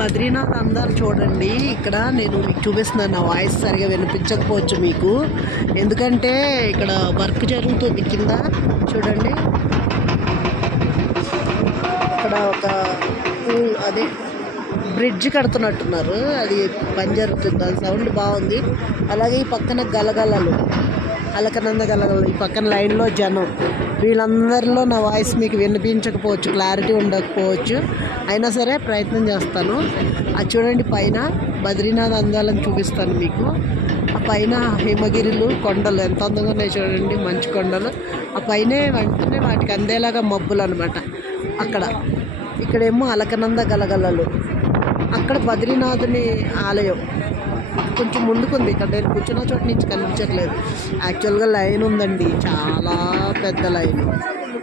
బద్రీనాథ్ అందాలు చూడండి. ఇక్కడ నేను మీకు చూపిస్తున్నాను. నా వాయిస్ సరిగా వినిపించకపోవచ్చు మీకు. ఎందుకంటే ఇక్కడ వర్క్ జరుగుతుంది కింద. చూడండి. ఇక్కడ ఒక అదే బ్రిడ్జ్ కడుతున్నట్టున్నారు. అది పని జరుగుతుంది. దాని సౌండ్ బాగుంది. అలాగే ఈ పక్కన గలగలలు. అలకనంద గలగలలు ఈ పక్కన లైన్లో జనం. వీళ్ళందరిలో నా వాయిస్ మీకు వినిపించకపోవచ్చు క్లారిటీ ఉండకపోవచ్చు. అయినా సరే ప్రయత్నం చేస్తాను. అది చూడండి పైన బద్రీనాథ్ అందాలను చూపిస్తాను మీకు. ఆ పైన హిమగిరిలు కొండలు ఎంత అందంగా ఉన్నాయి చూడండి మంచు కొండలు. ఆ పైన వెంటనే వాటికి అందేలాగా మబ్బులు అనమాట అక్కడ. ఇక్కడేమో అలకనంద గలగలలు అక్కడ బద్రీనాథుని ఆలయం. కొంచెం ముందుకుంది. ఇక్కడ నేను కూర్చున్న చోట నుంచి కనిపించట్లేదు. యాక్చువల్గా లైన్ ఉందండి. చాలా పెద్ద లైన్.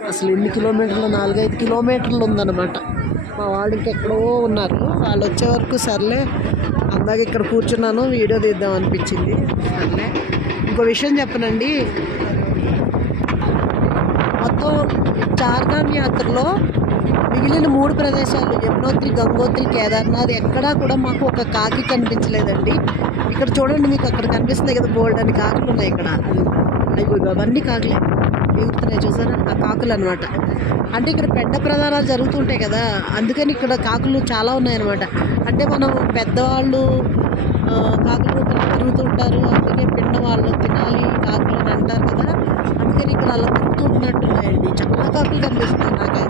అసలు ఎన్ని కిలోమీటర్లు? నాలుగైదు కిలోమీటర్లు ఉందన్నమాట. మా వాళ్ళు ఇంకెక్కడో ఉన్నారు. వాళ్ళు వచ్చే వరకు సర్లే అందాక ఇక్కడ కూర్చున్నాను వీడియో తీద్దాం అనిపించింది. సర్లే. ఇంకో విషయం చెప్పనండి. మొత్తం చార్ధామ్ యాత్రలో మిగిలిన మూడు ప్రదేశాలు యమునోత్రి గంగోత్రి కేదార్నాథ్ ఎక్కడా కూడా మాకు ఒక కాకి కనిపించలేదండి. ఇక్కడ చూడండి మీకు అక్కడ కనిపిస్తుంది కదా బోల్డ్ అని కాకులు ఉన్నాయి ఇక్కడ. అవి అవన్నీ కాకులే. ఎగురుతున్నాయి చూసారా? ఆ కాకులు అనమాట అంటే ఇక్కడ పెద్ద ప్రధానాలు జరుగుతుంటాయి కదా అందుకని ఇక్కడ కాకులు చాలా ఉన్నాయన్నమాట. అంటే మనం పెద్దవాళ్ళు కాకులు తిరుగుతుంటారు అందుకే పిండ వాళ్ళు తినాలి కాకులు అని అంటారు కదా. అందుకని ఇక్కడ అలా काफ़ी गंदे स्मेल आ गए